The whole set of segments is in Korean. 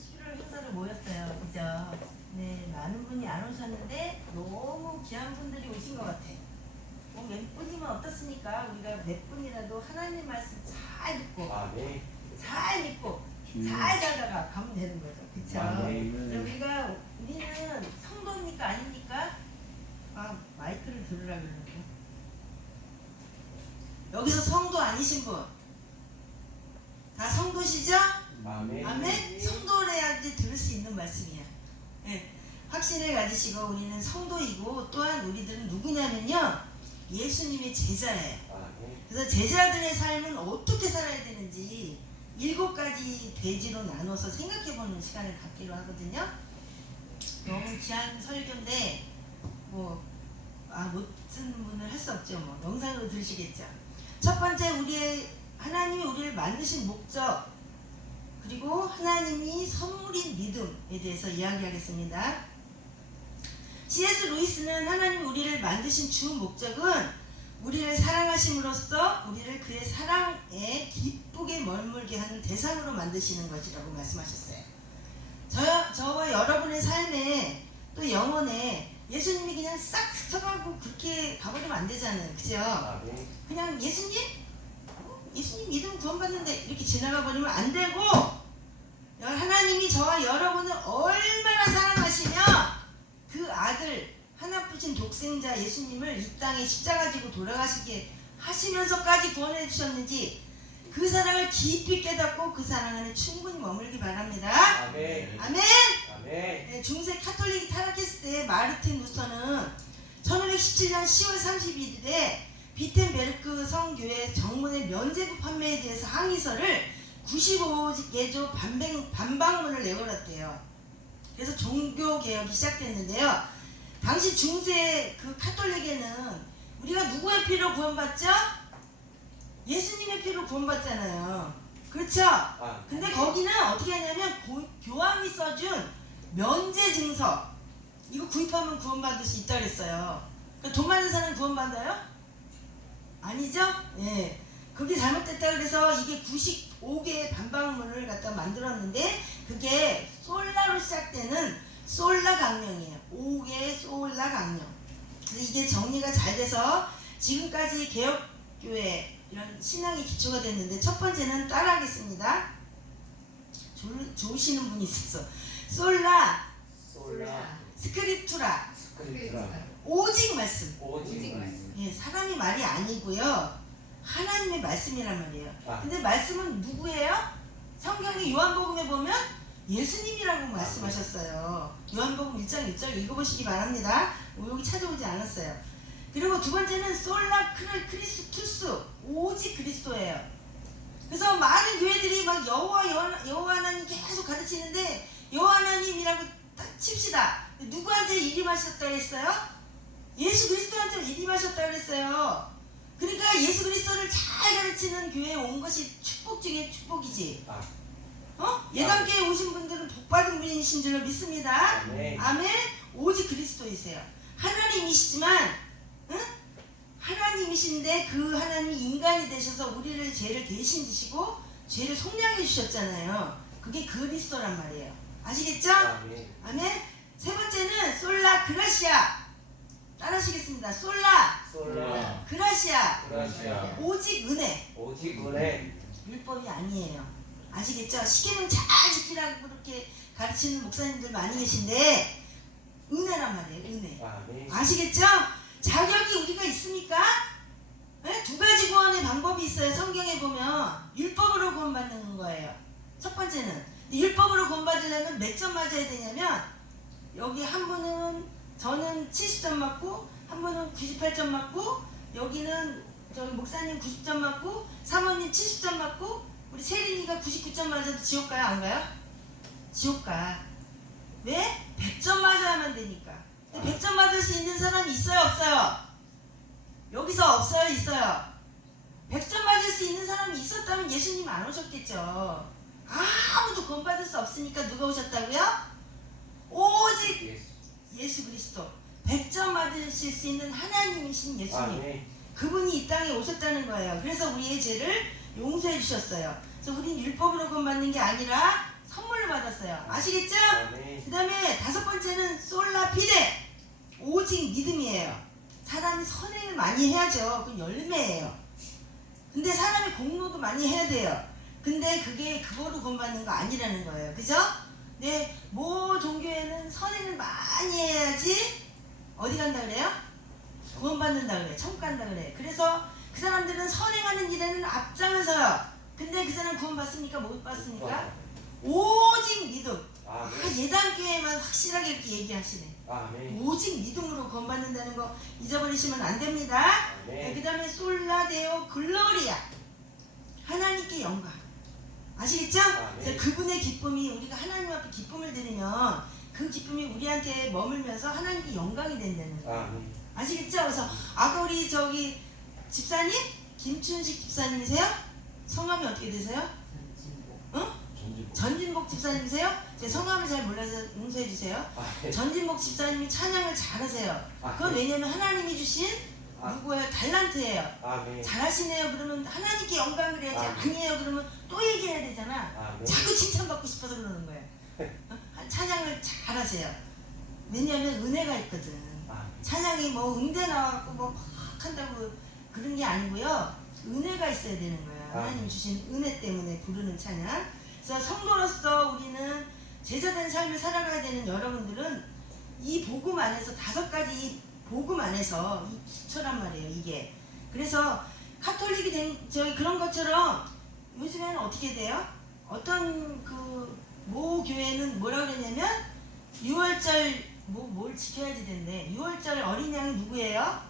11월 행사를 모였어요. 그죠? 네, 많은 분이 안 오셨는데 너무 귀한 분들이 오신 것 같아. 뭐 몇 분이면 어떻습니까? 우리가 몇 분이라도 하나님 말씀 잘 듣고, 네. 잘 믿고, 잘 살다가 가면 되는 거죠. 그쵸? 네. 우리는 성도입니까? 아닙니까? 마이크를 들으라 그러는데. 여기서 성도 아니신 분? 다 성도시죠? 아멘? 성도래야지 들을 수 있는 말씀이야. 네. 확신을 가지시고 우리는 성도이고 또한 우리들은 누구냐면요, 예수님의 제자예요. 그래서 제자들의 삶은 어떻게 살아야 되는지 7가지 돼지로 나눠서 생각해보는 시간을 갖기로 하거든요. 너무 귀한 설교인데 못 듣는 분은 할 수 없죠. 영상으로 들으시겠죠. 첫 번째, 하나님이 우리를 만드신 목적, 그리고 하나님이 선물인 믿음에 대해서 이야기하겠습니다. C.S. 루이스는 하나님 우리를 만드신 주 목적은 우리를 사랑하심으로써 우리를 그의 사랑에 기쁘게 머물게 하는 대상으로 만드시는 것이라고 말씀하셨어요. 저와 여러분의 삶에 또 영혼에 예수님이 그냥 싹 스쳐가고 그렇게 가버리면 안 되잖아요. 그죠? 그냥 예수님 믿음 구원받는데 이렇게 지나가 버리면 안 되고, 하나님이 저와 여러분을 얼마나 사랑하시며 그 아들 하나뿐인 독생자 예수님을 이 땅에 십자가 지고 돌아가시게 하시면서까지 구원해 주셨는지 그 사랑을 깊이 깨닫고 그 사랑 안에 충분히 머물기 바랍니다. 아멘. 아멘. 네, 중세 카톨릭이 타락했을 때 마르틴 루터는 1517년 10월 31일에 비텐베르크 성교회 정문의 면제부 판매에 대해서 항의서를 95개조 반박문을 내걸었대요. 그래서 종교개혁이 시작됐는데요. 당시 중세 그 카톨릭에는 우리가 누구의 피로 구원받죠? 예수님의 피로 구원받잖아요. 그렇죠? 근데 거기는 어떻게 하냐면 교황이 써준 면제증서, 이거 구입하면 구원받을 수 있다 그랬어요. 그러니까 돈 많은 사람 구원받아요? 아니죠? 예. 그게 잘못됐다 그래서 이게 95개의 반박문을 갖다 만들었는데 그게 솔라로 시작되는 솔라 강령이에요. 5개의 솔라 강령. 그래서 이게 정리가 잘 돼서 지금까지 개혁교회 이런 신앙이 기초가 됐는데, 첫 번째는 따라하겠습니다. 좋으시는 분이 있었어. 솔라 스크립투라. 오직 말씀. 예, 사람이 말이 아니고요, 하나님의 말씀이란 말이에요. 근데 말씀은 누구예요? 성경의 요한복음에 보면 예수님이라고 말씀하셨어요. 요한복음 1장 1절 읽어보시기 바랍니다. 여기 찾아오지 않았어요. 그리고 두 번째는 솔라 크리스투스, 오직 그리스도예요. 그래서 많은 교회들이 막 여호와 하나님 계속 가르치는데 여호와 하나님이라고 딱 칩시다. 누구한테 일임하셨다 했어요? 예수 그리스도한테 일임하셨다 그랬어요. 그러니까 예수 그리스도를 잘 가르치는 교회에 온 것이 축복 중에 축복이지. 예감교회에 오신 분들은 복받은 분이신 줄로 믿습니다. 아멘. 오직 그리스도이세요. 하나님이시지만, 하나님이신데 그 하나님이 인간이 되셔서 우리를 죄를 대신 지시고 죄를 속량해 주셨잖아요. 그게 그리스도란 말이에요. 아시겠죠? 아멘. 세 번째는 솔라 그라시아. 따라하시겠습니다. 솔라 그라시아. 오직 은혜. 율법이 아니에요. 아시겠죠? 시계문 잘 지키라고 그렇게 가르치는 목사님들 많이 계신데 은혜란 말이에요. 은혜. 아시겠죠? 자격이 우리가 있습니까? 네? 2가지 구원의 방법이 있어요. 성경에 보면 율법으로 구원받는 거예요. 첫 번째는 율법으로 구원받으려면 몇 점 맞아야 되냐면, 여기 한 분은, 저는 70점 맞고 한 분은 98점 맞고, 여기는 저기 목사님 90점 맞고 사모님 70점 맞고 우리 세린이가 99점 맞아도 지옥 가요? 안 가요? 지옥 가. 왜? 100점 맞아야만 되니까. 근데 100점 받을 수 있는 사람이 있어요? 없어요? 여기서 없어요? 있어요? 100점 맞을 수 있는 사람이 있었다면 예수님 안 오셨겠죠. 아무도 구원받을 수 없으니까 누가 오셨다고요? 오직 예수 그리스도. 100점 받으실 수 있는 하나님이신 예수님. 그분이 이 땅에 오셨다는 거예요. 그래서 우리의 죄를 용서해 주셨어요. 그래서 우리는 율법으로 구원받는 게 아니라 선물로 구원받았어요. 아시겠죠? 아멘. 그 다음에 다섯 번째는 솔라 피데, 오직 믿음이에요. 사람이 선행을 많이 해야죠. 그건 열매예요. 근데 사람이 공로도 많이 해야 돼요. 근데 그게 그거로 구원받는 거 아니라는 거예요. 그죠? 네, 모 종교에는 선행을 많이 해야지 어디 간다 그래요? 구원받는다 그래. 천국 간다 그래. 그래서 그 사람들은 선행하는 일에는 앞장서요. 근데 그 사람 구원받습니까? 못 받습니까? 오직 믿음. 예단교회만 확실하게 이렇게 얘기하시네. 아멘. 오직 믿음으로 구원받는다는 거 잊어버리시면 안 됩니다. 아멘. 그 다음에 솔라데오 글로리아, 하나님께 영광. 아시겠죠? 그래서 그분의 기쁨이, 우리가 하나님 앞에 기쁨을 드리면 그 기쁨이 우리한테 머물면서 하나님께 영광이 된다는 거예요. 아멘. 아시겠죠? 그래서 아까 우리 저기 집사님? 김춘식 집사님이세요? 성함이 어떻게 되세요? 응? 전진복 집사님이세요? 제 성함을 잘 몰라서 용서해 주세요. 전진복 집사님이 찬양을 잘하세요. 그건 왜냐면 하나님이 주신 누구예요? 달란트예요. 잘하시네요. 그러면 하나님께 영광을 해야지. 아니에요. 그러면 또 얘기해야 되잖아. 자꾸 칭찬받고 싶어서 그러는 거예요. 찬양을 잘하세요. 왜냐면 은혜가 있거든. 찬양이 뭐 응대 나와갖고 뭐 막 한다고 그런 게 아니고요. 은혜가 있어야 되는 거예요. 하나님 주신 은혜 때문에 부르는 찬양. 그래서 성도로서 우리는 제자된 삶을 살아가야 되는 여러분들은 이 복음 안에서 다섯 가지 복음 안에서 이 기초란 말이에요. 이게. 그래서 카톨릭이 된 저희 그런 것처럼 요즘에는 어떻게 돼요? 어떤 그 모 교회는 뭐라 그랬냐면 6월절 뭘 지켜야지 된대. 6월절 어린 양이 누구예요?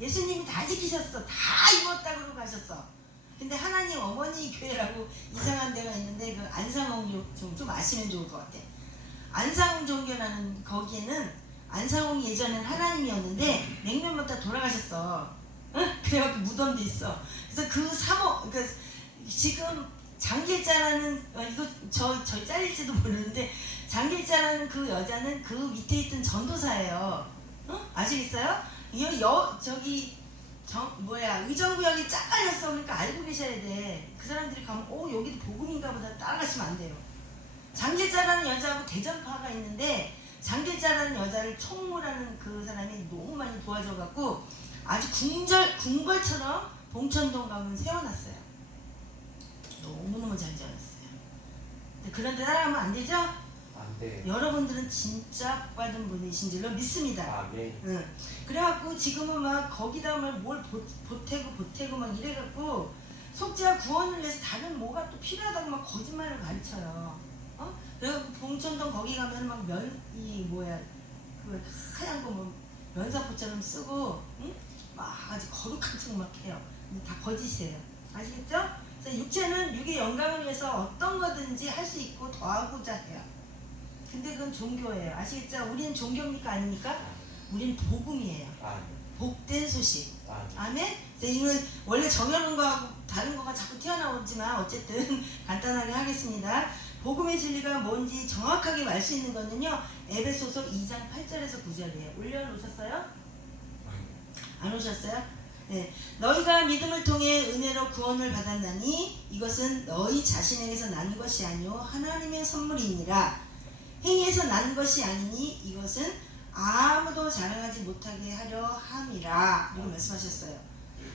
예수님이 다 지키셨어. 다 입었다 그러고 가셨어. 근데 하나님 어머니 교회라고 이상한 데가 있는데 그 안상홍 좀 아시면 좋을 것 같아. 안상홍 종교라는 거기에는 안상홍이 예전엔 하나님이었는데 냉면 먹다 돌아가셨어. 응? 그래갖고 무덤도 있어. 그래서 그 사모, 그러니까 지금 장길자라는 이거 저희 잘릴지도 모르는데 장길자라는 그 여자는 그 밑에 있던 전도사예요. 응? 아시겠어요? 저기 의정부역이 쫙 깔렸어. 그러니까 알고 계셔야 돼. 그 사람들이 가면 여기도 복음인가 보다 따라가시면 안 돼요. 장길자라는 여자하고 대전파가 있는데 장길자라는 여자를 총무라는 그 사람이 너무 많이 도와줘갖고 아주 궁궐처럼 봉천동 가면 세워놨어요. 너무너무 잘 지어놨어요. 그런데 따라가면 안 되죠? 안 돼. 여러분들은 진짜 받은 분이신 줄로 믿습니다. 아멘. 응. 그래갖고 지금은 막 거기다 뭘 보태고 막 이래갖고 속죄와 구원을 위해서 다른 뭐가 또 필요하다고 막 거짓말을 가르쳐요. 그래갖고 봉천동 거기 가면 막 그 하얀 거 뭐 면사포처럼 쓰고, 응? 막 아주 거룩한 척 막 해요. 다 거짓이에요. 아시겠죠? 그래서 육체는 육의 영광을 위해서 어떤 거든지 할 수 있고 더하고자 해요. 근데 그건 종교예요. 아시겠죠? 우리는 종교입니까? 아닙니까? 우리는 복음이에요. 복된 소식. 아멘? 이건 원래 정해놓은 거하고 다른 거가 자꾸 튀어나오지만 어쨌든 간단하게 하겠습니다. 복음의 진리가 뭔지 정확하게 알 수 있는 거는요. 에베소서 2장 8절에서 9절이에요. 올려놓으셨어요? 안 오셨어요? 네. 너희가 믿음을 통해 은혜로 구원을 받았나니 이것은 너희 자신에게서 난 것이 아니요 하나님의 선물이니라. 행위에서 난 것이 아니니 이것은 아무도 자랑하지 못하게 하려 함이라. 이렇게 말씀하셨어요.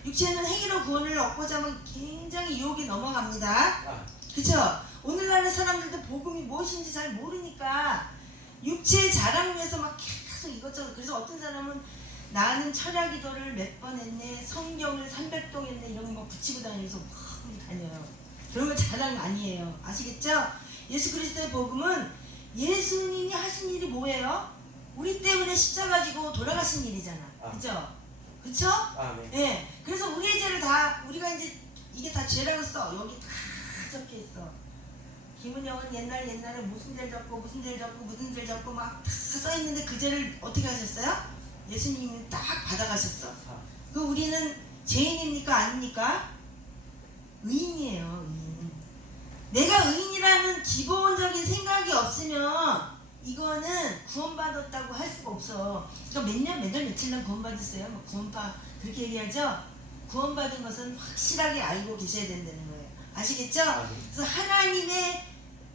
육체는 행위로 구원을 얻고자 하면 굉장히 유혹이 넘어갑니다. 그쵸? 오늘날의 사람들도 복음이 무엇인지 잘 모르니까 육체의 자랑을 위해서 막 계속 이것저것. 그래서 어떤 사람은 나는 철야 기도를 몇 번 했네, 성경을 300동 했네, 이런 거 막 붙이고 다니면서 막 다녀요. 그런 거 자랑 아니에요. 아시겠죠? 예수 그리스도의 복음은 예수님이 하신 일이 뭐예요? 우리 때문에 십자가 지고 돌아가신 일이잖아. 그죠? 그쵸? 네. 그래서 우리의 죄를 다, 우리가 이제 이게 다 죄라고 써. 여기 다 적혀 있어. 김은영은 옛날에 무슨 죄를 졌고 막 다 써있는데 그 죄를 어떻게 하셨어요? 예수님이 딱 받아가셨어. 그 우리는 죄인입니까? 아닙니까? 의인이에요. 의인. 내가 의인이라는 기본적인 생각이 없으면 이거는 구원받았다고 할 수가 없어. 그러니까 몇 년 며칠날 구원받았어요. 뭐 구원파 그렇게 얘기하죠? 구원받은 것은 확실하게 알고 계셔야 된다는 거예요. 아시겠죠? 그래서 하나님의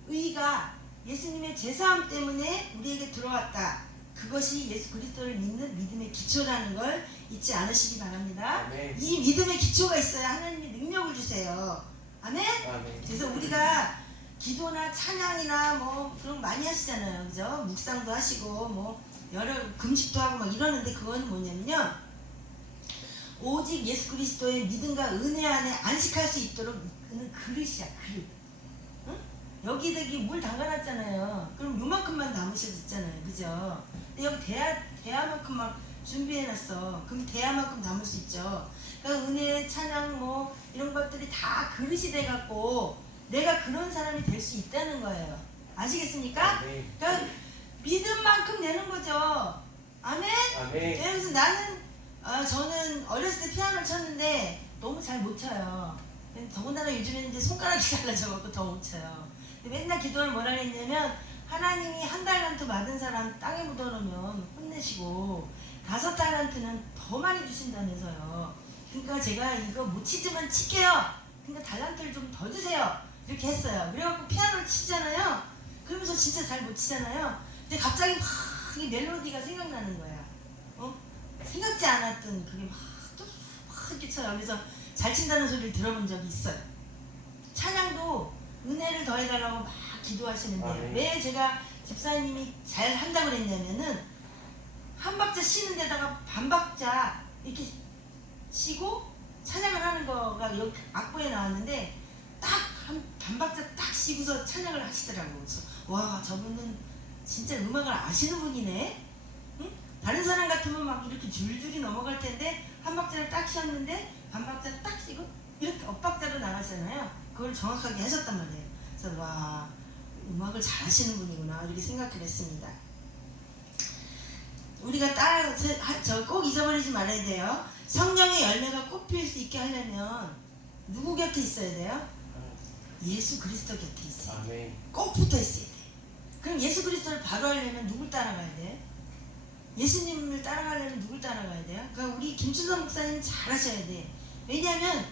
의가 예수님의 제사함 때문에 우리에게 들어왔다. 그것이 예수 그리스도를 믿는 믿음의 기초라는 걸 잊지 않으시기 바랍니다. 아멘. 이 믿음의 기초가 있어야 하나님이 능력을 주세요. 아멘? 아멘. 그래서 우리가 기도나 찬양이나 뭐 그런 거 많이 하시잖아요. 그죠? 묵상도 하시고 뭐 여러 금식도 하고 막 이러는데 그건 뭐냐면요. 오직 예수 그리스도의 믿음과 은혜 안에 안식할 수 있도록 그는 그릇이야, 그릇. 응? 여기저기 물 담가놨잖아요. 그럼 요만큼만 담으셔도 있잖아요. 그죠? 근데 여기 대야만큼 막 준비해놨어. 그럼 대야만큼 담을 수 있죠. 그러니까 은혜, 찬양 뭐 이런 것들이 다 그릇이 돼갖고 내가 그런 사람이 될 수 있다는 거예요. 아시겠습니까? 아멘. 그러니까 믿음만큼 내는 거죠. 아멘? 아멘. 그래서 저는 어렸을 때 피아노를 쳤는데 너무 잘 못 쳐요. 더군다나 요즘에는 이제 손가락이 잘라져갖고 더 못 쳐요. 맨날 기도를 뭐라 했냐면 하나님이 한 달란트 받은 사람 땅에 묻어놓으면 혼내시고 5달란트는 더 많이 주신다면서요. 그러니까 제가 이거 못 치지만 칠게요. 그러니까 달란트를 좀 더 주세요. 이렇게 했어요. 그래갖고 피아노를 치잖아요. 그러면서 진짜 잘 못 치잖아요. 근데 갑자기 막 이 멜로디가 생각나는 거야. 생각지 않았던 그게 막 이렇게 쳐요. 그래서 잘 친다는 소리를 들어본 적이 있어요. 찬양도 은혜를 더해달라고 막 기도하시는데 아멘. 왜 제가 집사님이 잘 한다고 그랬냐면은 한 박자 쉬는 데다가 반 박자 이렇게 쉬고 찬양을 하는 거가 여기 악보에 나왔는데 딱 반 박자 딱 쉬고서 찬양을 하시더라고요. 그래서 와, 저분은 진짜 음악을 아시는 분이네. 응? 다른 사람 같으면 막 이렇게 줄줄이 넘어갈 텐데 한 박자를 딱 쉬었는데 반 박자 딱 쉬고 이렇게 엇박자로 나가잖아요. 그걸 정확하게 하셨단 말이에요. 그래서 와, 음악을 잘 하시는 분이구나 이렇게 생각을 했습니다. 우리가 저 꼭 잊어버리지 말아야 돼요. 성령의 열매가 꽃 피울 수 있게 하려면 누구 곁에 있어야 돼요? 예수 그리스도 곁에 있어요. 아멘. 꼭 붙어 있어야 돼. 그럼 예수 그리스도를 바로 하려면 누굴 따라가야 돼? 예수님을 따라가려면 누굴 따라가야 돼요? 그러니까 우리 김춘선 목사님 잘 하셔야 돼. 왜냐하면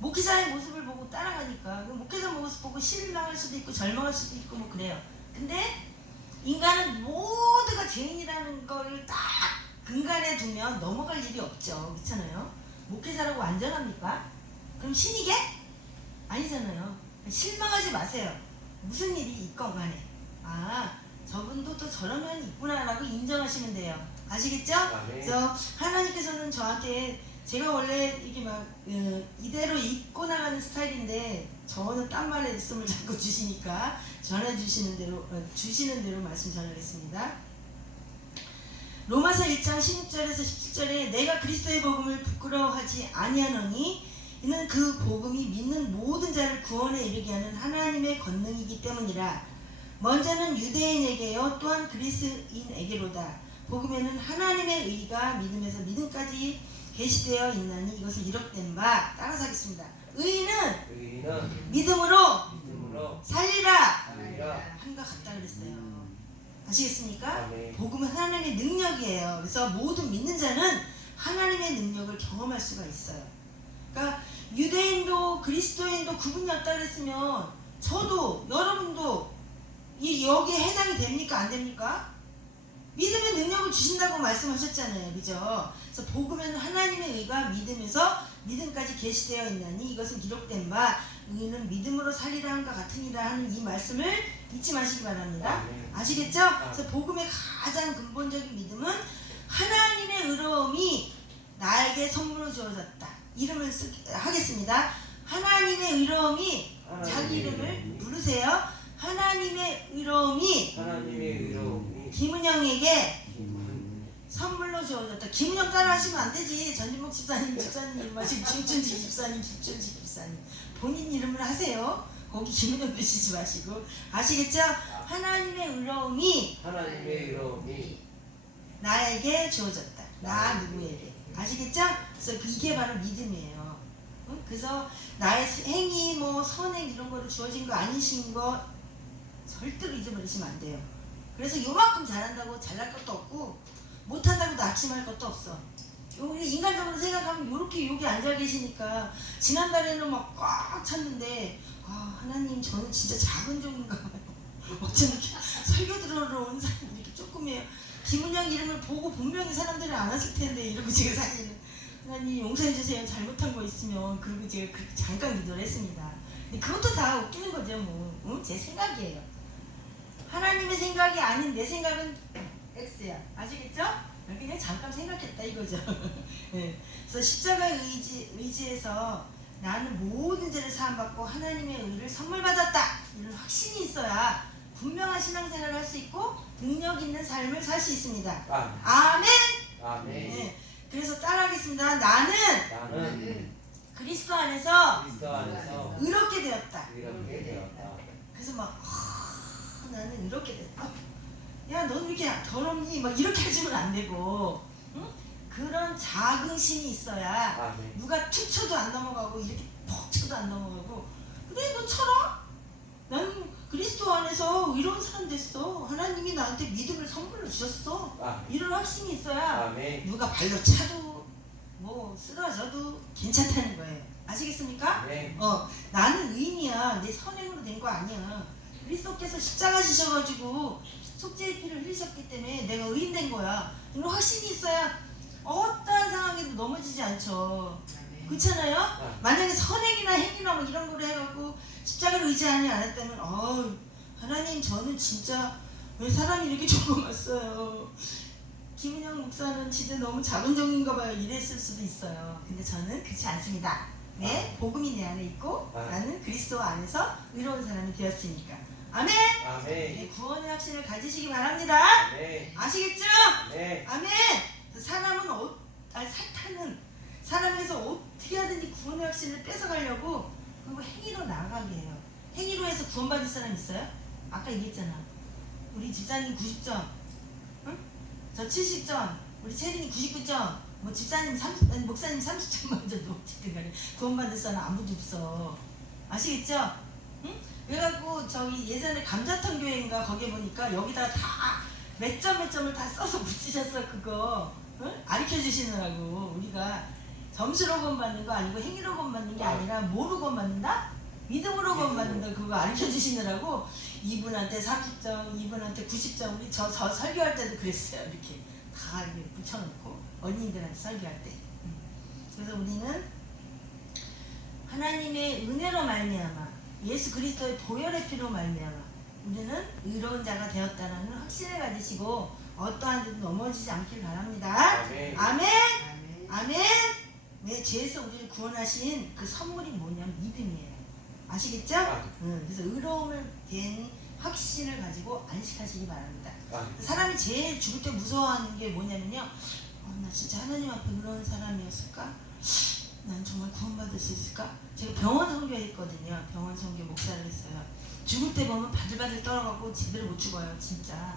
목회자의 모습을 보고 따라가니까 그 목회자 모습 보고 실망할 수도 있고 절망할 수도 있고 뭐 그래요. 근데 인간은 모두가 죄인이라는 걸 딱 근간에 두면 넘어갈 일이 없죠. 그렇잖아요. 목회자라고 안전합니까? 그럼 신이게? 아니잖아요. 실망하지 마세요. 무슨 일이 있건 간에. 아, 저분도 또 저런 면이 있구나라고 인정하시면 돼요. 아시겠죠? 그래서 하나님께서는 저한테 제가 원래 이게 막 이대로 입고 나가는 스타일인데 저는 딴 말에 있음을 자꾸 주시니까 주시는 대로 말씀 전하겠습니다. 로마서 1장 16절에서 17절에 내가 그리스도의 복음을 부끄러워하지 아니하노니 이는 그 복음이 믿는 모든 자를 구원에 이르게 하는 하나님의 권능이기 때문이라. 먼저는 유대인에게요 또한 그리스인에게로다. 복음에는 하나님의 의가 믿음에서 믿음까지 계시되어 있나니 이것을 이룩된 바. 따라서 하겠습니다. 의인은 믿음으로 살리라. 한과 같다 그랬어요. 아시겠습니까? 아멘. 복음은 하나님의 능력이에요. 그래서 모든 믿는 자는 하나님의 능력을 경험할 수가 있어요. 그러니까 유대인도 그리스도인도 구분이 없다 그랬으면 저도 여러분도 여기에 해당이 됩니까? 안 됩니까? 믿음의 능력을 주신다고 말씀하셨잖아요. 그죠? 그래서 복음에는 하나님의 의가 믿음에서 믿음까지 계시되어 있나니 이것은 기록된 바 의는 믿음으로 살리라 함과 같으니라 하는 이 말씀을 잊지 마시기 바랍니다. 아시겠죠? 그래서 복음의 가장 근본적인 믿음은 하나님의 의로움이 나에게 선물로 주어졌다. 이름을 하겠습니다. 하나님의 의로움이 자기 이름을 부르세요. 하나님의 의로움이 김은영에게 선물로 주어졌다. 김은영 따라 하시면 안 되지. 전진목 집사님 이름 하시고 김춘지 집사님 본인 이름을 하세요. 거기 김은영 넣으시지 마시고. 아시겠죠? 하나님의 의로움이 나에게 주어졌다. 나 누구에게. 아시겠죠? 그래서 이게 바로 믿음이에요. 응? 그래서 나의 행위 뭐 선행 이런 거로 주어진 거 아니신 거 절대로 잊어버리시면 안 돼요. 그래서 요만큼 잘한다고 잘날 것도 없고 못한다고 낙심할 것도 없어. 우리 인간적으로 생각하면 요렇게 여기 앉아 계시니까 지난달에는 막 꽉 찼는데 아, 하나님 저는 진짜 작은 종인가 봐요. 어쩜 이렇게 김은영 이름을 보고 분명히 사람들은 안 왔을 텐데 이러고 제가 사실은 하나님 용서해 주세요. 잘못한 거 있으면. 그리고 제가 그렇게 잠깐 기도를 했습니다. 근데 그것도 다 웃기는 거죠. 뭐 제 생각이에요. 하나님의 생각이 아닌 내 생각은 X야. 아시겠죠? 그냥 잠깐 생각했다 이거죠. 네. 그래서 십자가의 의지에서 나는 모든 죄를 사함받고 하나님의 의를 선물 받았다. 이런 확신이 있어야 분명한 신앙생활을 할 수 있고 능력 있는 삶을 살 수 있습니다. 아멘. 아멘. 네. 그래서 따라하겠습니다. 나는 그리스도 안에서 의롭게 되었다. 그래서 막 나는 이렇게 됐어. 야, 넌 이렇게 더럽니? 막 이렇게 해주면 안 되고, 응? 그런 자긍심이 있어야 누가 툭 쳐도 안 넘어가고 이렇게 퍽 쳐도 안 넘어가고. 그래, 너 쳐라. 나는 그리스도 안에서 의로운 사람 됐어. 하나님이 나한테 믿음을 선물로 주셨어. 이런 확신이 있어야 누가 발로 차도 뭐 쓰러져도 괜찮다는 거예요. 아시겠습니까? 나는 의인이야. 내 선행으로 된 거 아니야. 그리스도께서 십자가 지셔가지고 속죄의 피를 흘리셨기 때문에 내가 의인된 거야. 이런 확신이 있어야 어떠한 상황에도 넘어지지 않죠. 그렇잖아요? 만약에 선행이나 행위나 뭐 이런 거를 해갖고 십자가를 의지하지 않았다면 하나님 저는 진짜 왜 사람이 이렇게 조그맣어요. 김은영 목사는 진짜 너무 자본적인가 봐요. 이랬을 수도 있어요. 근데 저는 그렇지 않습니다. 네, 복음이 내 안에 있고 나는 그리스도 안에서 의로운 사람이 되었으니까. 아멘. 네, 구원의 확신을 가지시기 바랍니다. 아시겠죠? 아멘. 사람은 사탄은 사람에게서 어떻게 하든지 구원의 확신을 뺏어가려고 그리고 행위로 나아가게 해요. 행위로 해서 구원받을 사람 있어요? 아까 얘기했잖아. 우리 집사님 90점, 응? 저 70점, 우리 채린이 99점, 뭐 집사님 목사님 30점 먼저도 어쨌든 간에 구원받을 사람 아무도 없어. 아시겠죠? 응? 그래갖고 저기 예전에 감자탕 교회인가 거기에 보니까 여기다가 다 몇 점을 다 써서 붙이셨어. 그거 응? 가르쳐 주시느라고. 우리가 점수로 구원받는 거 아니고 행위로 구원받는 게 아니라 뭐로 구원받는다? 믿음으로 구원받는다. 그거 가르쳐 주시느라고 이분한테 30점, 이분한테 90점. 우리 저 설교할 때도 그랬어요. 이렇게 다 이렇게 붙여놓고 언니들한테 설교할 때. 그래서 우리는 하나님의 은혜로 말미암아 예수 그리스도의 보혈의 피로 말미암아 우리는 의로운 자가 되었다는 확신을 가지시고 어떠한 데도 넘어지지 않길 바랍니다. 아멘. 아멘. 네, 죄에서 우리를 구원하신 그 선물이 뭐냐면 믿음이에요. 아시겠죠? 그래서 의로움을 된 확신을 가지고 안식하시기 바랍니다. 사람이 제일 죽을 때 무서워하는 게 뭐냐면요. 나 진짜 하나님 앞에 의로운 사람이었을까? 난 정말 구원받을 수 있을까? 제가 병원 선교했거든요. 병원 선교 목사를 했어요. 죽을 때 보면 바들바들 떨어가고 제대로 못 죽어요. 진짜.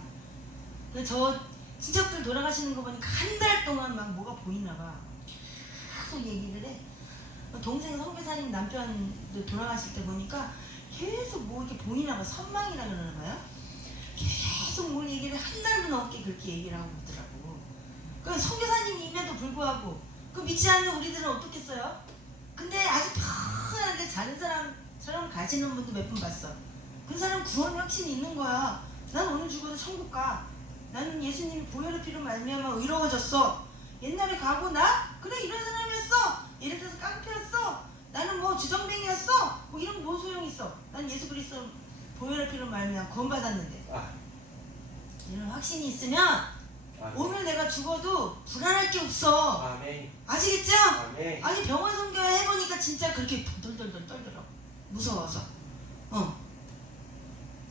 저 친척들 돌아가시는 거 보니까 한 달 동안 막 뭐가 보이나 봐. 계속 얘기를 해. 동생 선교사님 남편도 돌아가실 때 보니까 계속 뭐 이렇게 보이나 봐. 선망이라 그러나 봐요. 계속 뭘 얘기를 한 달도 넘게 그렇게 얘기를 하고 있더라고. 그 선교사님임에도 불구하고 그 믿지 않는 우리들은 어떻겠어요? 근데 아주 편하게 자는 사람처럼 가시는 분도 몇 분 봤어. 그 사람 구원 확신이 있는 거야. 난 오늘 죽어도 천국 가. 나는 예수님이 보혈의 피로 말미암아 의로워졌어. 옛날에 가고 나? 그래 이런 사람이었어. 예를 들어서 깡패였어. 나는 뭐 주정뱅이였어. 뭐 이런 뭐 소용이 있어. 난 예수 그리스도 보혈의 피로 말미암아 구원받았는데. 이런 확신이 있으면 오늘 내가 죽어도 불안할 게 없어. 아시겠죠? 아니 병원 선교 해보니까 진짜 그렇게 덜덜덜 떨더라고. 무서워서.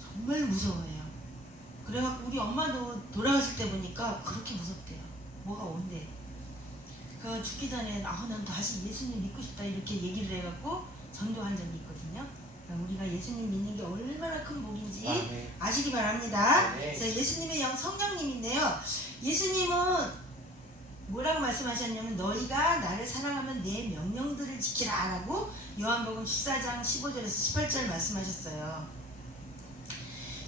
정말 무서워해요. 그래갖고 우리 엄마도 돌아가실 때 보니까 그렇게 무섭대요. 뭐가 온대. 그 죽기 전에 난 다시 예수님 믿고 싶다 이렇게 얘기를 해갖고 전도한 적이 있거든요. 우리가 예수님 믿는 게 얼마나 큰 복인지 아시기 바랍니다. 그래서 예수님의 영 성령님인데요. 예수님은 뭐라고 말씀하셨냐면 너희가 나를 사랑하면 내 명령들을 지키라 라고 요한복음 14장 15절에서 18절 말씀하셨어요.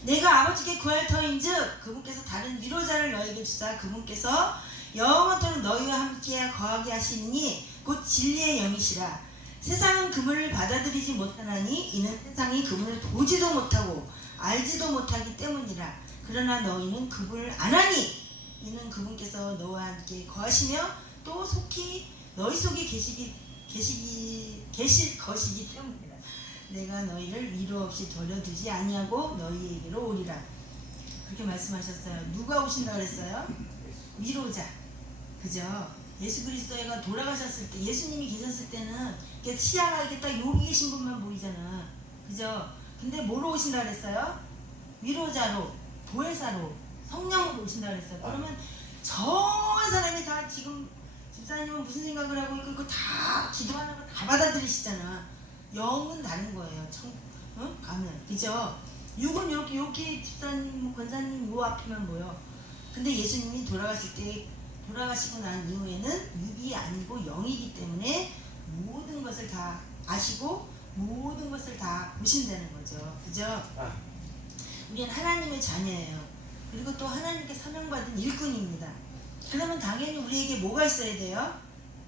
내가 아버지께 구할 터인즉 그분께서 다른 위로자를 너에게 주사 그분께서 영원토록 너희와 함께 거하게 하시니 곧 진리의 영이시라. 세상은 그분을 받아들이지 못하나니 이는 세상이 그분을 보지도 못하고 알지도 못하기 때문이라. 그러나 너희는 그분을 아나니 이는 그분께서 너와 함께 거하시며 또 속히 너희 속에 계실 것이기 때문이다. 내가 너희를 위로 없이 돌려두지 아니하고 너희에게로 오리라. 그렇게 말씀하셨어요. 누가 오신다 그랬어요? 위로자. 그죠? 예수 그리스도가 돌아가셨을 때, 예수님이 계셨을 때는 시야가 이렇게 딱 여기 계신 분만 보이잖아. 그죠? 근데 뭐로 오신다 그랬어요? 위로자로, 보혜사로, 성령으로 오신다 그랬어요. 그러면 전 사람이 다 지금 집사님은 무슨 생각을 하고 있고 그거 다 기도하는 거 다 받아들이시잖아. 영은 다른 거예요. 가면. 그죠? 육은 이렇게 집사님, 권사님 요 앞에만 보여. 근데 예수님이 돌아가시고 난 이후에는 육이 아니고 영이기 때문에 모든 것을 다 아시고 모든 것을 다 보신다는 거죠. 그죠? 우리는 하나님의 자녀예요. 그리고 또 하나님께 사명받은 일꾼입니다. 그러면 당연히 우리에게 뭐가 있어야 돼요?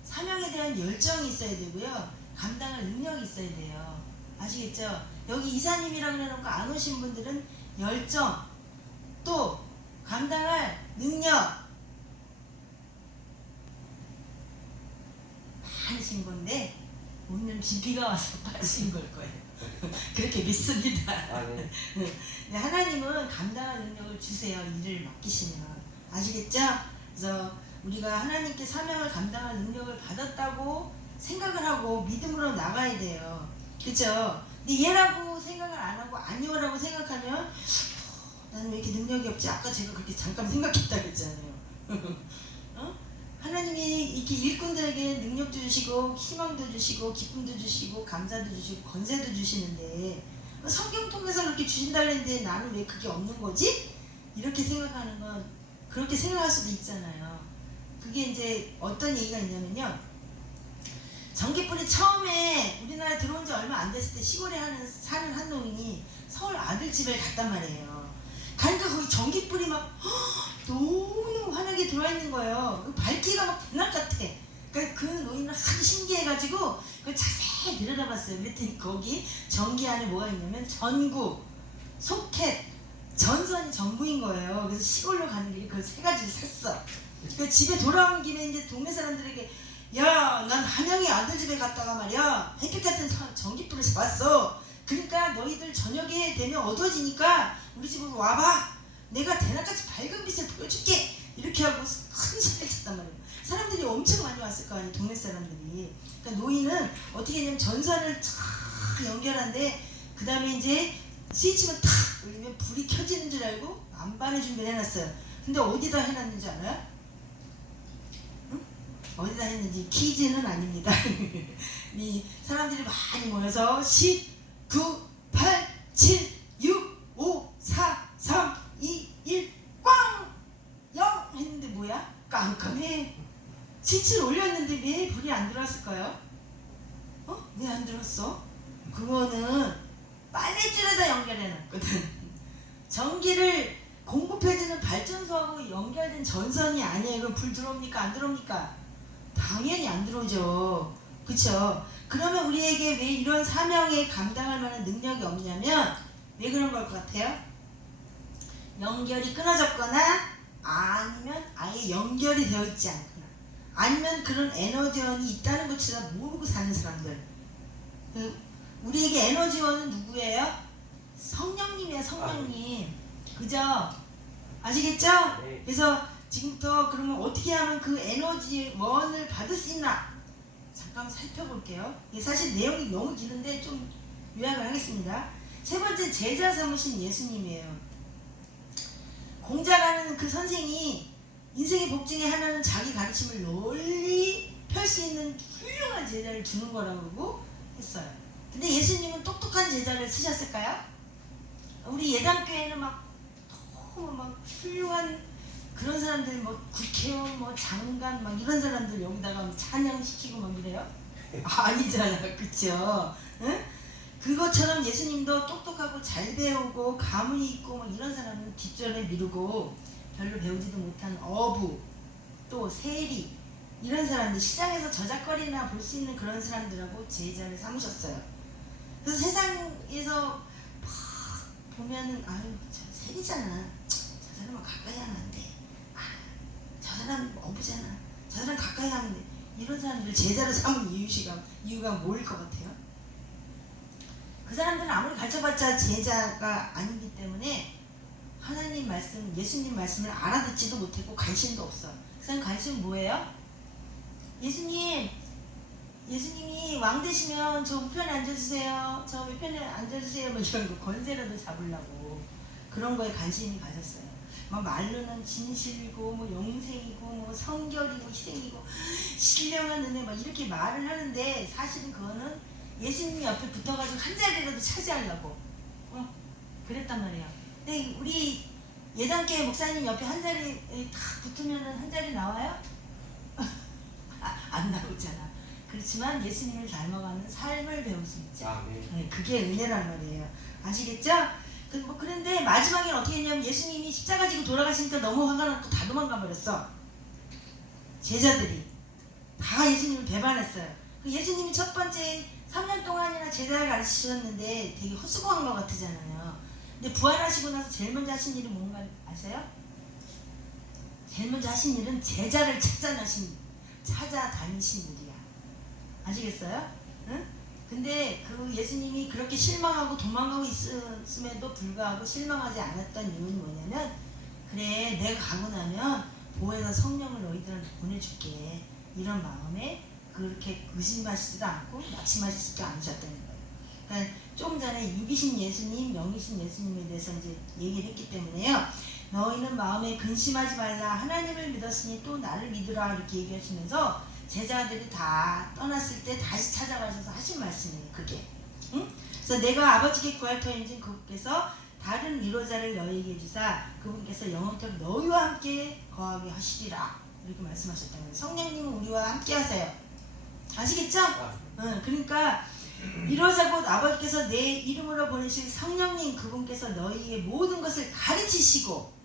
사명에 대한 열정이 있어야 되고요. 감당할 능력이 있어야 돼요. 아시겠죠? 여기 이사님이라고 해놓고 안 오신 분들은 열정, 또 감당할 능력 많으신 건데 오늘 비가 와서 빠진 걸 거예요. 그렇게 믿습니다. 네. 네, 하나님은 감당할 능력을 주세요. 일을 맡기시면. 아시겠죠? 그래서 우리가 하나님께 사명을 감당할 능력을 받았다고 생각을 하고 믿음으로 나가야 돼요. 그렇죠? 근데 얘라고 생각을 안 하고 아니오라고 생각하면 나는 왜 이렇게 능력이 없지? 아까 제가 그렇게 잠깐 생각했다 그랬잖아요. 하나님이 이렇게 일꾼들에게 능력도 주시고 희망도 주시고 기쁨도 주시고 감사도 주시고 권세도 주시는데 성경 통해서 그렇게 주신다는데 나는 왜 그게 없는 거지? 이렇게 생각하는 건 그렇게 생각할 수도 있잖아요. 그게 이제 어떤 얘기가 있냐면요. 전기불이 처음에 우리나라에 들어온 지 얼마 안 됐을 때 시골에 사는 한 노인이 서울 아들 집에 갔단 말이에요. 가니까 거기 전기불이 막 너무 환하게 들어와 있는 거예요. 밝기가 막 대낮 같아. 그러니까 그 노인은 하도 신기해가지고 그걸 자세히 들여다봤어요. 그랬더니 거기 전기 안에 뭐가 있냐면 전구, 소켓, 전선이 전부인 거예요. 그래서 시골로 가는 길에 그 세 가지를 샀어. 그러니까 집에 돌아온 김에 이제 동네 사람들에게 야, 난 한영이 아들 집에 갔다가 말이야 햇빛 같은 전기불을 봤어. 그러니까 너희들 저녁에 되면 어두워지니까 우리 집으로 와봐. 내가 대낮같이 밝은 빛을 보여줄게. 이렇게 하고 큰 소리를 쳤단 말이에요. 사람들이 엄청 많이 왔을 거 아니에요. 동네 사람들이. 그러니까 노인은 어떻게 했냐면 전선을 탁 연결한데 그 다음에 이제 스위치만 탁 올리면 불이 켜지는 줄 알고 안반의 준비를 해놨어요. 근데 어디다 해놨는지 알아요? 응? 어디다 했는지 퀴즈는 아닙니다. 이 사람들이 많이 모여서 10, 9, 8, 7, 6, 5, 4, 3, 2, 1, 꽝! 0! 했는데 뭐야? 깜깜해. 스위치를 올렸는데 왜 불이 안 들어왔을까요? 왜 안 들어왔어? 그거는 빨래줄에다 연결해놨거든. 전기를 공급해주는 발전소하고 연결된 전선이 아니에요. 그럼 불 들어옵니까? 안 들어옵니까? 당연히 안 들어오죠. 그쵸? 그러면 우리에게 왜 이런 사명에 감당할 만한 능력이 없냐면 왜 그런 걸 것 같아요? 연결이 끊어졌거나 아니면 아예 연결이 되어 있지 않거나 아니면 그런 에너지원이 있다는 것조차 모르고 사는 사람들. 우리에게 에너지원은 누구예요? 성령님이에요. 성령님. 그죠? 아시겠죠? 네. 그래서 지금부터 그러면 어떻게 하면 그 에너지원을 받을 수 있나? 잠깐 살펴볼게요. 이게 사실 내용이 너무 기는데 좀 요약을 하겠습니다. 세 번째, 제자 삼으신 예수님이에요. 공자라는 그 선생이 인생의 복 중에 하나는 자기 가르침을 널리 펼 수 있는 훌륭한 제자를 주는 거라고 그러고 했어요. 근데 예수님은 똑똑한 제자를 쓰셨을까요? 우리 예당교회는 너무 막 훌륭한 그런 사람들, 뭐 국회의원, 뭐 장관, 막 이런 사람들 여기다가 찬양시키고 막 이래요? 아니잖아, 그쵸? 응? 그것처럼 예수님도 똑똑하고 잘 배우고 가문이 있고 막 이런 사람은 뒷전에 미루고 별로 배우지도 못한 어부, 또 세리 이런 사람들, 시장에서 저작거리나 볼 수 있는 그런 사람들하고 제자를 삼으셨어요. 그래서 세상에서 보면은 아유 저 세리잖아, 저 사람은 가까이 하면 안 돼, 사람 어부잖아. 저 사람 가까이 하면 돼. 이런 사람들 제자로 삼은 이유가 뭐일 것 같아요? 그 사람들은 아무리 가르쳐봤자 제자가 아니기 때문에 하나님 말씀, 예수님 말씀을 알아듣지도 못했고 관심도 없어. 그 사람 관심은 뭐예요? 예수님이 왕 되시면 저 우편에 앉아주세요. 저 우편에 앉아주세요. 뭐 이런 거 권세라도 잡으려고 그런 거에 관심이 가졌어요. 막 말로는 진실이고 뭐 영생이고 뭐 성결이고 희생이고 신령한 은혜 막 이렇게 말을 하는데 사실은 그거는 예수님 옆에 붙어가지고 한 자리라도 차지하려고 그랬단 말이에요. 근데 우리 예단계 목사님 옆에 한 자리 딱 붙으면 한 자리 나와요? 안 나오잖아. 그렇지만 예수님을 닮아가는 삶을 배울 수 있죠. 네, 그게 은혜란 말이에요. 아시겠죠? 그런데 마지막에는 어떻게 했냐면 예수님이 십자가 지고 돌아가시니까 너무 화가 나고 다 도망가 버렸어. 제자들이 다 예수님을 배반했어요. 예수님이 첫 번째 3년 동안이나 제자를 가르치셨는데 되게 헛수고한 것 같으잖아요. 근데 부활하시고 나서 제일 먼저 하신 일이 뭔가 아세요? 제일 먼저 하신 일은 제자를 찾아다니신 일이야. 아시겠어요? 응? 근데 그 예수님이 그렇게 실망하고 도망가고 있음에도 불구하고 실망하지 않았던 이유는 뭐냐면, 그래 내가 가고 나면 보혜사 성령을 너희들한테 보내줄게, 이런 마음에 그렇게 의심하시지도 않고 낙심하시지도 않으셨다는 거예요. 그러니까 조금 전에 육이신 예수님, 영이신 예수님에 대해서 이제 얘기를 했기 때문에요. 너희는 마음에 근심하지 말라. 하나님을 믿었으니 또 나를 믿으라. 이렇게 얘기하시면서 제자들이 다 떠났을 때 다시 찾아가셔서 하신 말씀이에요. 그게. 응? 그래서 내가 아버지께 구할 터인지 그분께서 다른 위로자를 너희에게 주사 그분께서 영원토록 너희와 함께 거하게 하시리라. 이렇게 말씀하셨다는 거예요. 성령님은 우리와 함께 하세요. 아시겠죠? 응, 그러니까 위로자 곧 아버지께서 내 이름으로 보내실 성령님, 그분께서 너희의 모든 것을 가르치시고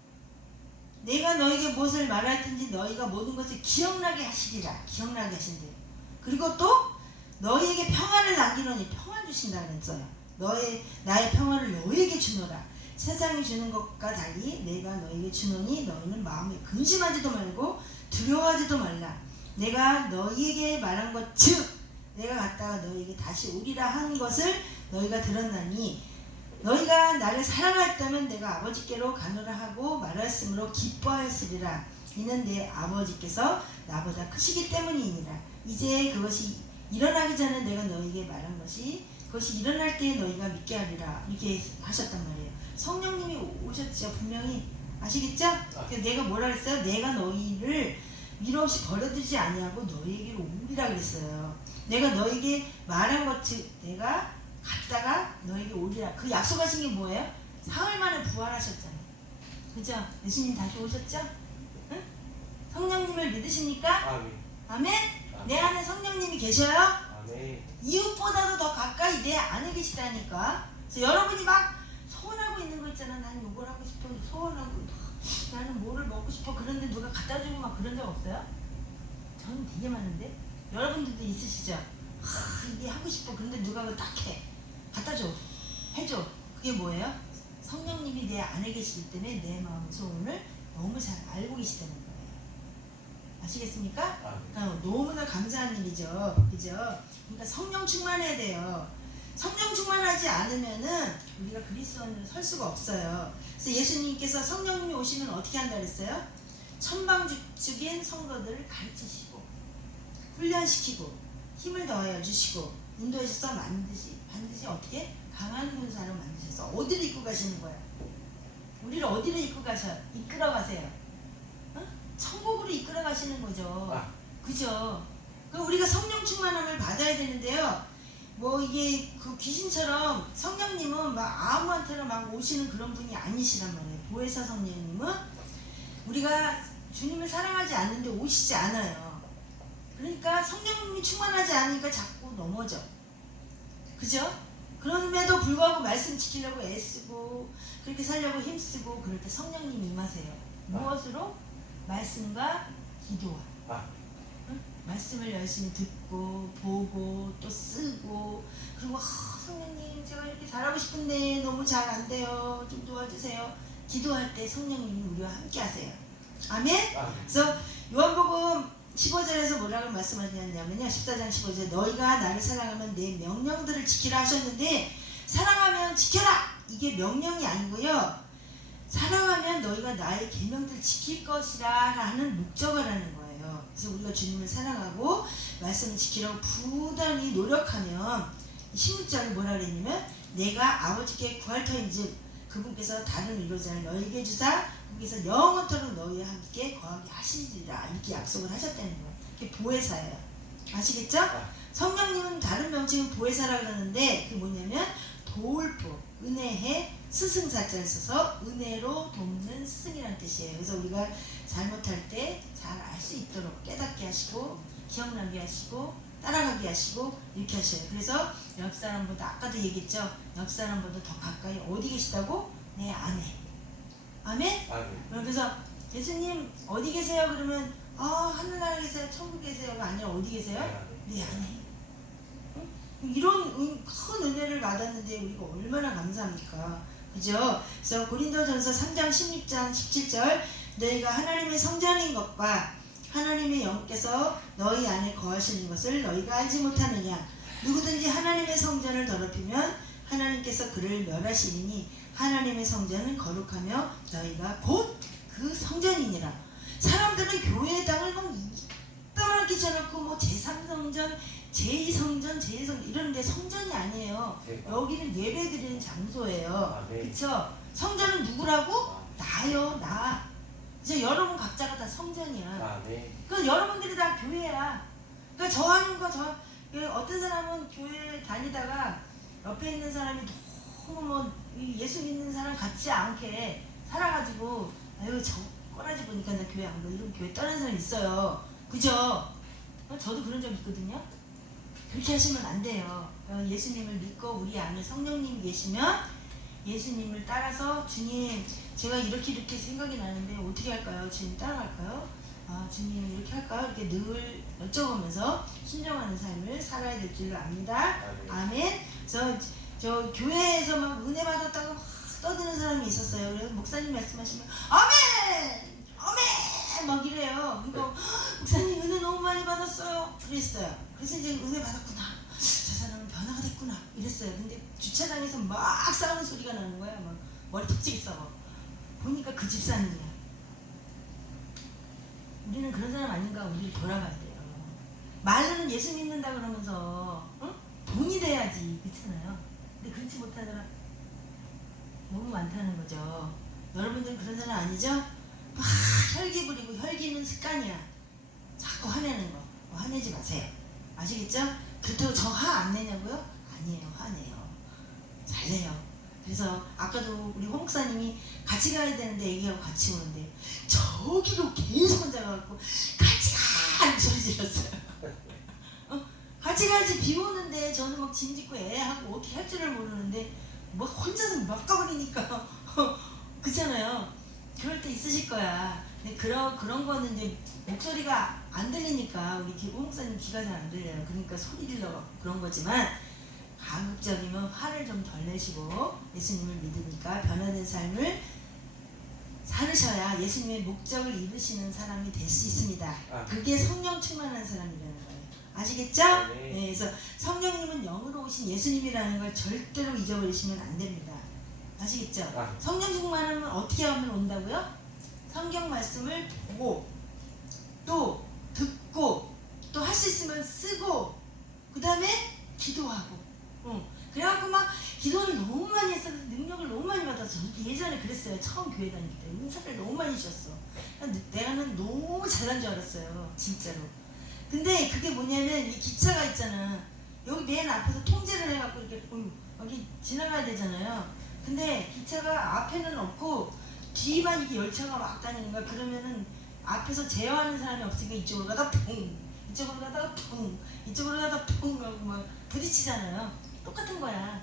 내가 너에게 무엇을 말할든지 너희가 모든 것을 기억나게 하시리라. 기억나게 하신대요. 그리고 또 너희에게 평화를 남기노니 평화 주신다는 거예요. 나의 평화를 너희에게 주노라. 세상이 주는 것과 달리 내가 너희에게 주노니 너희는 마음에 근심하지도 말고 두려워하지도 말라. 내가 너희에게 말한 것 즉 내가 갔다가 너희에게 다시 오리라 하는 것을 너희가 들었나니 너희가 나를 사랑하였다면 내가 아버지께로 가노라 하고 말하였으므로 기뻐하였으리라. 이는 내 아버지께서 나보다 크시기 때문이니라. 이제 그것이 일어나기 전에 내가 너희에게 말한 것이 그것이 일어날 때에 너희가 믿게 하리라. 이렇게 하셨단 말이에요. 성령님이 오셨죠. 분명히. 아시겠죠? 내가 뭐라 그랬어요? 내가 너희를 미련 없이 버려두지 아니하고 너희에게로 오리라 그랬어요. 내가 너희에게 말한 것 즉 내가 갔다가 너에게 오리라. 그 약속하신 게 뭐예요? 사흘 만에 부활하셨잖아요. 그죠? 예수님 다시 오셨죠? 응? 성령님을 믿으십니까? 아멘. 아멘? 내 안에 성령님이 계셔요? 아멘. 이웃보다도 더 가까이 내 안에 계시다니까. 그래서 여러분이 막 소원하고 있는 거 있잖아. 난 요걸 하고 싶어. 소원하고 나는 뭐를 먹고 싶어. 그런데 누가 갖다 주고 막 그런 적 없어요? 저는 되게 많은데. 여러분들도 있으시죠? 이게 하고 싶어. 그런데 누가 그거 딱 해. 갖다 줘. 해줘. 그게 뭐예요? 성령님이 내 안에 계시기 때문에 내 마음의 소원을 너무 잘 알고 계시다는 거예요. 아시겠습니까? 그러니까 너무나 감사한 일이죠. 그죠? 그러니까 성령 충만해야 돼요. 성령 충만하지 않으면은 우리가 그리스도인으로 설 수가 없어요. 그래서 예수님께서 성령님이 오시면 어떻게 한다 그랬어요? 천방죽인 성도들을 가르치시고 훈련시키고 힘을 더하여 주시고 인도하셔서 반드시 어떻게? 강한 군사로 만드셔서 어디로 이끌고 가시는 거예요? 우리를 어디로 이끌어 가세요? 어? 천국으로 이끌어 가시는 거죠. 그죠? 우리가 성령 충만함을 받아야 되는데요. 뭐 이게 그 귀신처럼 성령님은 막 아무한테나 막 오시는 그런 분이 아니시란 말이에요. 보혜사 성령님은 우리가 주님을 사랑하지 않는데 오시지 않아요. 그러니까 성령님이 충만하지 않으니까 자꾸 넘어져. 그죠? 그럼에도 불구하고 말씀 지키려고 애쓰고 그렇게 살려고 힘쓰고 그럴 때 성령님이 임하세요. 무엇으로? 말씀과 기도와. 응? 말씀을 열심히 듣고 보고 또 쓰고 그리고 성령님 제가 이렇게 잘하고 싶은데 너무 잘 안 돼요. 좀 도와주세요. 기도할 때 성령님이 우리와 함께 하세요. 아멘. 그래서 요한복음 15절에서 뭐라고 말씀하셨냐면요. 14장 15절 너희가 나를 사랑하면 내 명령들을 지키라 하셨는데 사랑하면 지켜라 이게 명령이 아니고요. 사랑하면 너희가 나의 계명들을 지킬 것이라 라는 목적을 하는 거예요. 그래서 우리가 주님을 사랑하고 말씀을 지키려고 부단히 노력하면 16절을 뭐라 그랬냐면 내가 아버지께 구할 터인즉 그분께서 다른 위로자를 너희에게 주사 그분께서 영원토록 너희와 함께 거하게 하시리라 이렇게 약속을 하셨다는 거예요. 그게 보혜사예요. 아시겠죠? 성령님은 다른 명칭은 보혜사라 그러는데 그게 뭐냐면 도울부, 은혜해, 스승사자를 써서 은혜로 돕는 스승이라는 뜻이에요. 그래서 우리가 잘못할 때 잘 알 수 있도록 깨닫게 하시고 기억나게 하시고 따라가게 하시고 이렇게 하셔요. 그래서 옆사람보다 아까도 얘기했죠. 옆사람보다 더 가까이 어디 계시다고? 내 안에. 아멘? 그래서 예수님 어디 계세요? 그러면 하늘나라 계세요? 천국 계세요가 아니라 어디 계세요? 내 안에. 이런 큰 은혜를 받았는데 우리가 얼마나 감사합니까? 그죠? 그래서 고린도전서 3장 16장 17절 너희가 하나님의 성전인 것과 하나님의 영께서 너희 안에 거하시는 것을 너희가 알지 못하느냐 누구든지 하나님의 성전을 더럽히면 하나님께서 그를 멸하시리니 하나님의 성전은 거룩하며 너희가 곧 그 성전이니라. 사람들은 교회의 땅을 막 이따만하게 쳐놓고 뭐 제3성전 제2성전, 제1성전 이러는데 성전이 아니에요. 여기는 예배드리는 장소예요. 그쵸? 성전은 누구라고? 나요, 나. 이제 여러분 각자가 다 성전이야. 그러니까 여러분들이 다 교회야. 그러니까 저 하는 거, 어떤 사람은 교회 다니다가 옆에 있는 사람이 너무 뭐 예수 믿는 사람 같지 않게 살아가지고 아유, 저 꼬라지 보니까 나 교회 안 가. 이런 교회 떠난 사람 있어요. 그죠? 저도 그런 적 있거든요. 그렇게 하시면 안 돼요. 예수님을 믿고 우리 안에 성령님이 계시면 예수님을 따라서 주님 제가 이렇게 생각이 나는데 어떻게 할까요? 주님 따라갈까요? 주님 이렇게 할까요? 이렇게 늘 여쭤보면서 순종하는 삶을 살아야 될 줄로 압니다. 아멘. 저 교회에서 막 은혜 받았다고 막 떠드는 사람이 있었어요. 그래서 목사님 말씀하시면 아멘! 아멘! 막 이래요. 그러니까 목사님 은혜 너무 많이 받았어요. 그랬어요. 그래서 이제 은혜 받았구나. 저 사람은 변화가 됐구나. 이랬어요. 근데 주차장에서 막 싸우는 소리가 나는 거야. 막 머리 톡지게 싸워. 보니까 그 집사님이야. 우리는 그런 사람 아닌가? 우리 돌아가야 돼요. 말로는 예수 믿는다 그러면서 돈이 돼야지. 그렇잖아요. 근데 그렇지 못하더라. 너무 많다는 거죠. 여러분들은 그런 사람 아니죠? 막 혈기 부리고 혈기는 습관이야. 자꾸 화내는 거. 화내지 마세요. 아시겠죠? 그렇다고 저 화 안 내냐고요? 아니에요. 화내요. 잘 내요. 그래서 아까도 우리 홍 목사님이 같이 가야 되는데 애기하고 같이 오는데 저기로 계속 혼자 가갖고 같이 가! 하는 소리 질렀어요. 같이 가야지. 비 오는데 저는 막 짐 짓고 애하고 어떻게 할 줄을 모르는데 막 혼자서 막 가버리니까 그렇잖아요. 그럴 때 있으실 거야. 근데 그런 거는 이제 목소리가 안 들리니까 우리 홍 목사님 귀가 잘 안 들려요. 그러니까 소리 질러 그런 거지만 가급적이면 화를 좀 덜 내시고 예수님을 믿으니까 변화된 삶을 살으셔야 예수님의 목적을 이루시는 사람이 될 수 있습니다. 그게 성령 충만한 사람이라는 거예요. 아시겠죠? 네, 그래서 성령님은 영으로 오신 예수님이라는 걸 절대로 잊어버리시면 안 됩니다. 아시겠죠? 성령 충만하면 어떻게 하면 온다고요? 성경 말씀을 보고 또 듣고 또 할 수 있으면 쓰고 그 다음에 기도하고 그래갖고 막 기도를 너무 많이 했어. 능력을 너무 많이 받아서 예전에 그랬어요. 처음 교회 다닐 때 은사를 너무 많이 주셨어. 내가는 너무 잘난 줄 알았어요. 진짜로. 근데 그게 뭐냐면 이 기차가 있잖아. 여기 맨 앞에서 통제를 해갖고 이렇게 여기 지나가야 되잖아요. 근데 기차가 앞에는 없고 뒤만 이렇게 열차가 막 다니는 거야. 그러면은 앞에서 제어하는 사람이 없으니까 이쪽으로 가다 퐁, 이쪽으로 가다가 퐁, 이쪽으로 가다 퐁 하고 막 부딪히잖아요. 똑같은 거야.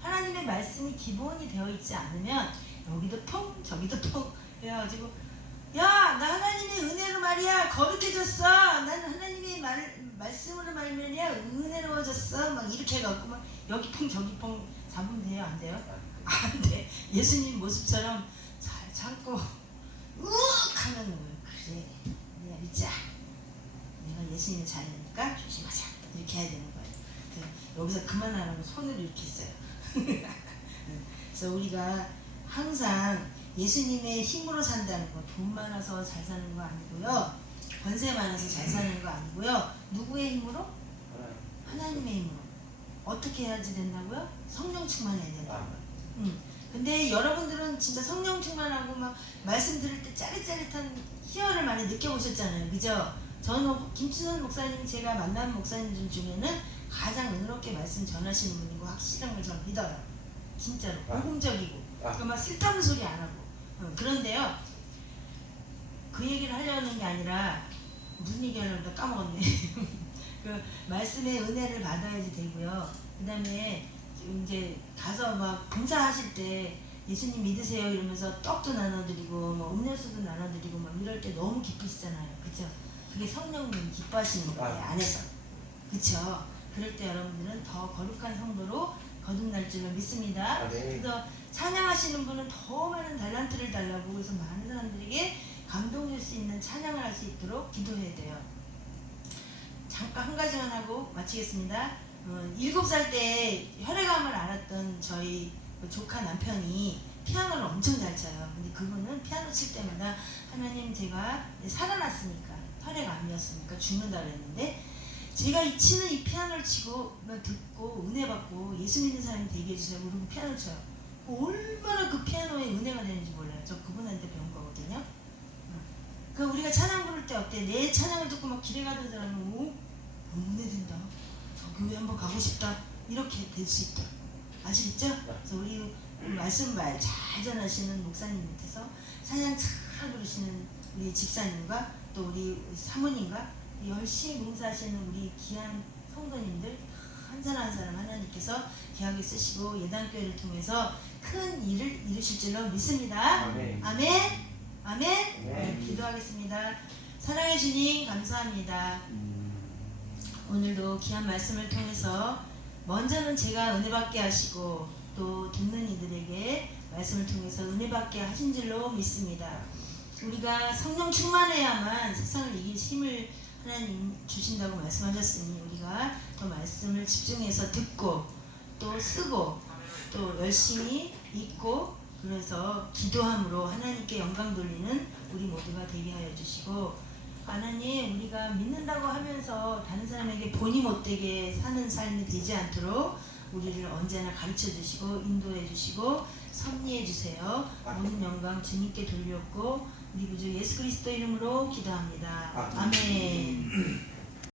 하나님의 말씀이 기본이 되어 있지 않으면 여기도 퐁, 저기도 퐁 그래가지고 야, 나 하나님의 은혜로 말이야 거룩해졌어. 난 하나님의 말씀으로 말이야 은혜로워졌어. 막 이렇게 해갖고 막 여기 퐁 저기 퐁 잡으면 돼요? 안 돼요? 안 돼. 예수님 모습처럼 잘 참고 으악 하는 거예요. 그만하라고 손을 이렇게 했어요. 그래서 우리가 항상 예수님의 힘으로 산다는 거, 돈 많아서 잘 사는 거 아니고요, 권세 많아서 잘 사는 거 아니고요, 누구의 힘으로? 하나님의 힘으로. 어떻게 해야지 된다고요? 성령 충만해야 된다고요. 근데 여러분들은 진짜 성령 충만하고 막 말씀 들을 때 짜릿짜릿한 희열을 많이 느껴보셨잖아요. 그죠? 저는 김춘선 목사님, 제가 만난 목사님 중에는 가장 은혜롭게 말씀 전하시는 분이고 확실한 걸 저는 믿어요. 진짜로 모공적이고 막 쓸데없는 소리 안 하고. 그런데요, 그 얘기를 하려는 게 아니라 무슨 얘기 하려고 까먹었네. 그 말씀의 은혜를 받아야지 되고요. 그 다음에 이제 가서 막 봉사하실 때 예수님 믿으세요 이러면서 떡도 나눠드리고 뭐 음료수도 나눠드리고 막 이럴 때 너무 기쁘시잖아요. 그쵸? 그게 성령님 기뻐하시는 거예요, 안에서. 그쵸? 그럴 때 여러분들은 더 거룩한 성도로 거듭날 줄을 믿습니다. 그래서 찬양하시는 분은 더 많은 달란트를 달라고, 그래서 많은 사람들에게 감동줄 수 있는 찬양을 할 수 있도록 기도해야 돼요. 잠깐 한 가지만 하고 마치겠습니다. 7살 때 혈액암을 앓았던 저희 조카 남편이 피아노를 엄청 잘 쳐요. 근데 그분은 피아노 칠 때마다 하나님, 제가 살아났으니까, 혈액암이었으니까 죽는다 그랬는데, 제가 치는 이 피아노를 치고 듣고 은혜 받고 예수 믿는 사람이 되게 해주세요. 그리고 피아노 쳐요. 얼마나 그 피아노에 은혜가 되는지 몰라요. 저 그분한테 배운 거거든요. 그 우리가 찬양 부를 때 어때? 내 찬양을 듣고 막 길에 가던 사람은 너무 은혜 된다, 저 교회 한번 가고 싶다, 이렇게 될 수 있다. 아시겠죠? 그래서 우리 말씀 잘 전하시는 목사님 밑에서 찬양 잘 부르시는 우리 집사님과 또 우리 사모님과 열심히 봉사하시는 우리 귀한 성도님들 한 사람 한 사람 하나님께서 귀하게 쓰시고 예단교회를 통해서 큰 일을 이루실 줄로 믿습니다. 아멘. 아멘. 아멘. 네, 기도하겠습니다. 사랑해 주님 감사합니다. 오늘도 귀한 말씀을 통해서 먼저는 제가 은혜 받게 하시고 또 듣는 이들에게 말씀을 통해서 은혜 받게 하신 줄로 믿습니다. 우리가 성령 충만해야만 세상을 이길 힘을 하나님 주신다고 말씀하셨으니, 우리가 또 말씀을 집중해서 듣고 또 쓰고 또 열심히 읽고, 그래서 기도함으로 하나님께 영광 돌리는 우리 모두가 되게 하여 주시고, 하나님, 우리가 믿는다고 하면서 다른 사람에게 본이 못되게 사는 삶이 되지 않도록 우리를 언제나 가르쳐 주시고 인도해 주시고 섭리해 주세요. 모든 영광 주님께 돌렸고 우리 구주 예수 그리스도 이름으로 기도합니다. 아멘.